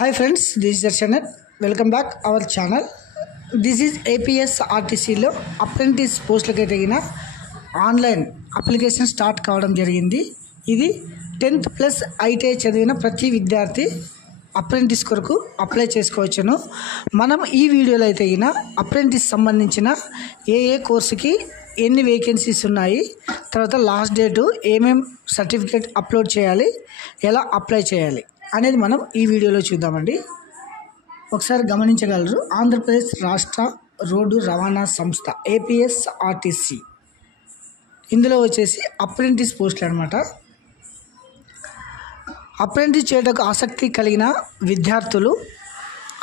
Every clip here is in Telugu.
Hi friends, this is Darshanan. Welcome back our channel. This is APS RTC లో అప్రెంటిస్ పోస్టులకి తగిన ఆన్లైన్ అప్లికేషన్ స్టార్ట్ కావడం జరిగింది. ఇది 10th ప్లస్ ఐటీఐ చదివిన ప్రతి విద్యార్థి అప్రెంటిస్ కొరకు అప్లై చేసుకోవచ్చును. మనం ఈ వీడియోలో అయితే అప్రెంటిస్ సంబంధించిన ఏ కోర్సుకి ఎన్ని వేకెన్సీస్ ఉన్నాయి, తర్వాత లాస్ట్ డేటు, ఏమేం సర్టిఫికేట్ అప్లోడ్ చేయాలి, ఎలా అప్లై చేయాలి అనేది మనం ఈ వీడియోలో చూద్దామండి. ఒకసారి గమనించగలరు, ఆంధ్రప్రదేశ్ రాష్ట్ర రోడ్డు రవాణా సంస్థ ఏపీఎస్ ఆర్టీసీ, ఇందులో వచ్చేసి అప్రెంటిస్ పోస్టులు అనమాట. అప్రెంటిస్ చేయడానికి ఆసక్తి కలిగిన విద్యార్థులు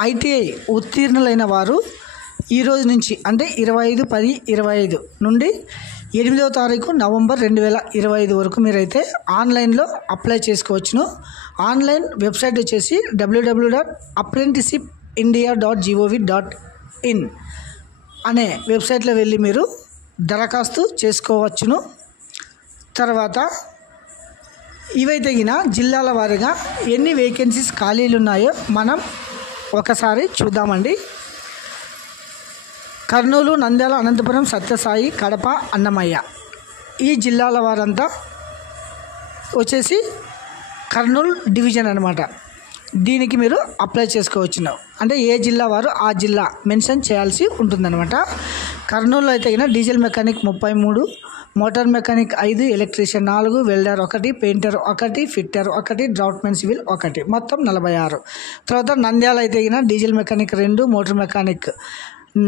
ఐటీఐ ఉత్తీర్ణులైన వారు ఈ రోజు నుంచి అంటే 25/10/25 నుండి 8వ తారీఖు నవంబర్ 2025 వరకు మీరైతే ఆన్లైన్లో అప్లై చేసుకోవచ్చును. ఆన్లైన్ వెబ్సైట్ వచ్చేసి www.apprenticeshipindia.gov.in అనే వెబ్సైట్లో వెళ్ళి మీరు దరఖాస్తు చేసుకోవచ్చును. తర్వాత ఇవైతే జిల్లాల వారీగా ఎన్ని వేకెన్సీస్ ఖాళీలు ఉన్నాయో మనం ఒకసారి చూద్దామండి. కర్నూలు, నంద్యాల, అనంతపురం, సత్యసాయి, కడప, అన్నమయ్య ఈ జిల్లాల వారంతా వచ్చేసి కర్నూలు డివిజన్ అనమాట. దీనికి మీరు అప్లై చేసుకోవచ్చును. అంటే ఏ జిల్లా వారు ఆ జిల్లా మెన్షన్ చేయాల్సి ఉంటుందన్నమాట. కర్నూలులో అయితే diesel mechanic 33, motor mechanic 5, electrician 4, welder 1, painter 1, fitter 1, draughtsmen civil 1, మొత్తం 46. తర్వాత నంద్యాల అయితే diesel mechanic 2, motor mechanic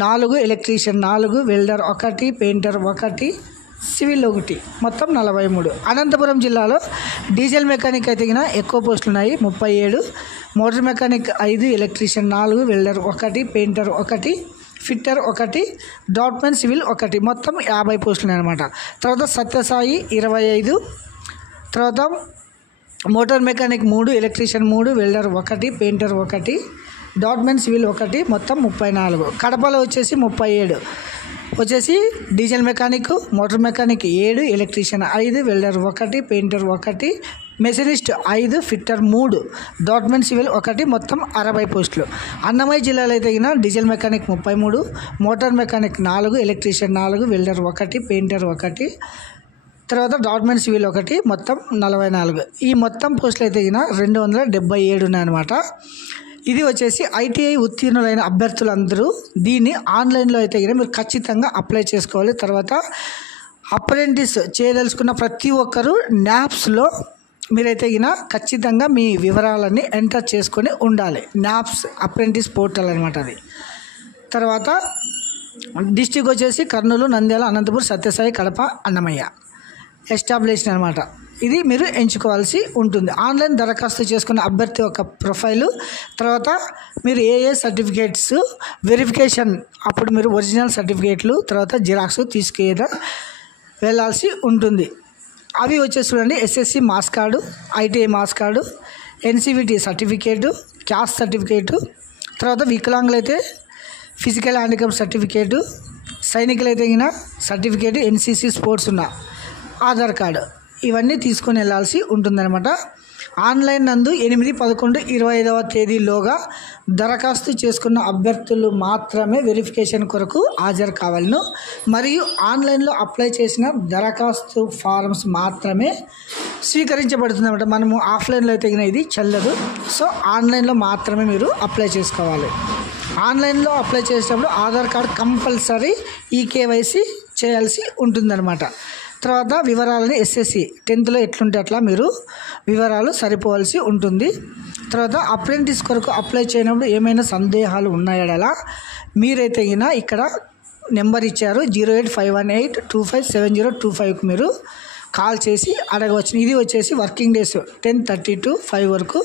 4, electrician 4, welder 1, painter 1, civil 1, మొత్తం 43. అనంతపురం జిల్లాలో డీజిల్ మెకానిక్ అయితే ఎక్కువ పోస్టులు ఉన్నాయి, 37, motor mechanic 5, electrician 4, welder 1, painter 1, fitter 1, డాట్మెన్ సివిల్ 1, మొత్తం 50 పోస్టులు అనమాట. తర్వాత సత్యసాయి 25, తర్వాత motor mechanic 3, electrician 3, welder 1, painter 1, డాట్మెన్ సివిల్ 1, మొత్తం 34. కడపలో వచ్చేసి 37 వచ్చేసి diesel mechanic, motor mechanic 7, electrician 5, welder 1, painter 1, machinist 5, fitter 3, డాట్మెన్ సివిల్ 1, మొత్తం 60 పోస్టులు. అన్నమయ్య జిల్లాలో అయితే diesel mechanic 33, motor mechanic 4, electrician 4, welder 1, painter 1, తర్వాత డాట్మెన్ సివిల్ 1, మొత్తం 44. ఈ మొత్తం పోస్టులు అయితే 277 ఉన్నాయన్నమాట. ఇది వచ్చేసి ఐటీఐ ఉత్తీర్ణులైన అభ్యర్థులందరూ దీన్ని ఆన్లైన్లో అయితే మీరు ఖచ్చితంగా అప్లై చేసుకోవాలి. తర్వాత అప్రెంటిస్ చేయదలుచుకున్న ప్రతి ఒక్కరూ న్యాప్స్లో మీరైతే ఖచ్చితంగా మీ వివరాలన్నీ ఎంటర్ చేసుకొని ఉండాలి. న్యాప్స్ అప్రెంటిస్ పోర్టల్ అనమాట అది. తర్వాత డిస్ట్రిక్ట్ వచ్చేసి కర్నూలు, నంద్యాల, అనంతపురం, సత్యసాయి, కడప, అన్నమయ్య ఎస్టాబ్లిష్డ్ అనమాట. ఇది మీరు ఎంచుకోవాల్సి ఉంటుంది. ఆన్లైన్ దరఖాస్తు చేసుకున్న అభ్యర్థి యొక్క ప్రొఫైలు, తర్వాత మీరు ఏ సర్టిఫికేట్స్ వెరిఫికేషన్ అప్పుడు మీరు ఒరిజినల్ సర్టిఫికేట్లు, తర్వాత జిరాక్స్ తీసుకుని వెళ్ళాల్సి ఉంటుంది. అవి వచ్చేసి చూడండి, SSC marks card, ITI marks card, NCVT certificate, caste certificate, తర్వాత వికలాంగులైతే ఫిజికల్ హ్యాండిక్యాప్ సర్టిఫికేటు, సైనికులైతే సర్టిఫికేటు, ఎన్సీసీ స్పోర్ట్స్ ఉన్న ఆధార్ కార్డు, ఇవన్నీ తీసుకొని వెళ్ళాల్సి ఉంటుందన్నమాట. ఆన్లైన్ నందు 8/11/25 తేదీలోగా దరఖాస్తు చేసుకున్న అభ్యర్థులు మాత్రమే వెరిఫికేషన్ కొరకు హాజరు కావాలను. మరియు ఆన్లైన్లో అప్లై చేసిన దరఖాస్తు ఫారమ్స్ మాత్రమే స్వీకరించబడుతుందన్నమాట. మనము ఆఫ్లైన్లో అయితే ఇది చెల్లదు. సో ఆన్లైన్లో మాత్రమే మీరు అప్లై చేసుకోవాలి. ఆన్లైన్లో అప్లై చేసేటప్పుడు ఆధార్ కార్డు కంపల్సరీ ఈకేవైసీ చేయాల్సి ఉంటుందన్నమాట. తర్వాత వివరాలని ఎస్ఎస్సి 10th ఎట్లుంటే అట్లా మీరు వివరాలు సరిపోవాల్సి ఉంటుంది. తర్వాత అప్రెంటిస్ కొరకు అప్లై చేయనప్పుడు ఏమైనా సందేహాలు ఉన్నాయా మీరైతే ఇక్కడ నెంబర్ ఇచ్చారు 08518257025కు మీరు కాల్ చేసి అడగవచ్చు. ఇది వచ్చేసి వర్కింగ్ డేస్ 10:30 to 5 వరకు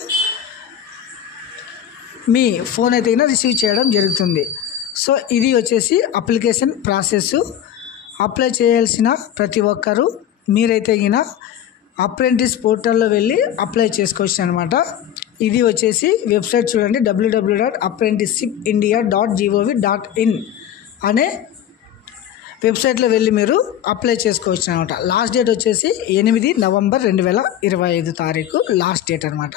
మీ ఫోన్ అయితే రిసీవ్ చేయడం జరుగుతుంది. సో ఇది వచ్చేసి అప్లికేషన్ ప్రాసెస్. అప్లై చేయాల్సిన ప్రతి ఒక్కరూ మీరైతే అప్రెంటిస్ పోర్టల్లో వెళ్ళి అప్లై చేసుకోవచ్చు అనమాట. ఇది వచ్చేసి వెబ్సైట్ చూడండి, www.apprenticeshipindia.gov.in అనే వెబ్సైట్లో వెళ్ళి మీరు అప్లై చేసుకోవచ్చు అనమాట. లాస్ట్ డేట్ వచ్చేసి 8 నవంబర్ 2025 లాస్ట్ డేట్ అనమాట.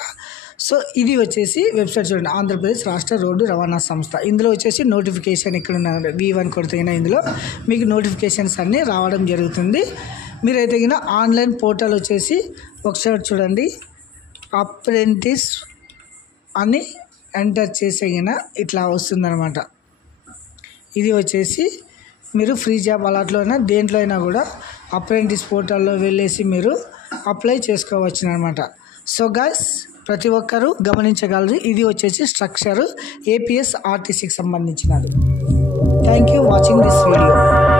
సో ఇది వచ్చేసి వెబ్సైట్ చూడండి, ఆంధ్రప్రదేశ్ రాష్ట్ర రోడ్డు రవాణా సంస్థ. ఇందులో వచ్చేసి నోటిఫికేషన్ ఇక్కడ ఉన్న V1 కొడితే ఇందులో మీకు నోటిఫికేషన్స్ అన్నీ రావడం జరుగుతుంది. మీరైతే ఆన్లైన్ పోర్టల్ వచ్చేసి ఒకసారి చూడండి, అప్రెంటిస్ అని ఎంటర్ చేసే ఇట్లా వస్తుందన్నమాట. ఇది వచ్చేసి మీరు ఫ్రీ జాబ్ అలాట్లో అయినా దేంట్లో అయినా కూడా అప్రెంటిస్ పోర్టల్లో వెళ్ళేసి మీరు అప్లై చేసుకోవచ్చు అనమాట. సో గైస్ ప్రతి ఒక్కరూ గమనించగలరు, ఇది వచ్చేసి స్ట్రక్చర్ APS RTCకి సంబంధించినది. Thank you watching this video.